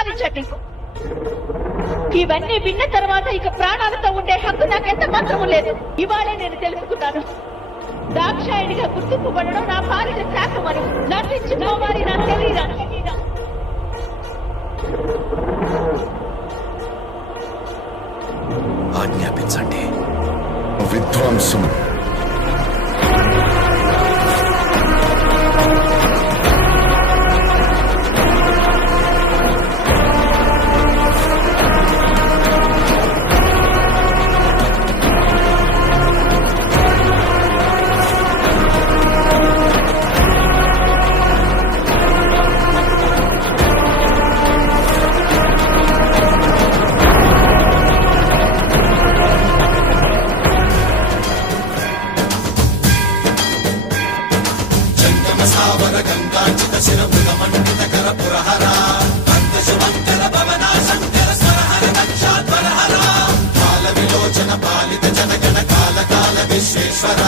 సాధించండి. ఇవన్నీ విన్న తర్వాత ఇక ప్రాణాలతో ఉండే హక్కు నాకెంత మాత్రము లేదు. ఇవాళే నేను తెలుసుకున్నాను, దాక్షాయణిగా గుర్తింపబడడం నా భార్య శాఖమని. నటించుకోవాలి నా శరీరం. ఆజ్ఞాపించండి. విధ్వంసం. పాలిత జనగణ కాల కాల విశ్వేశ్వర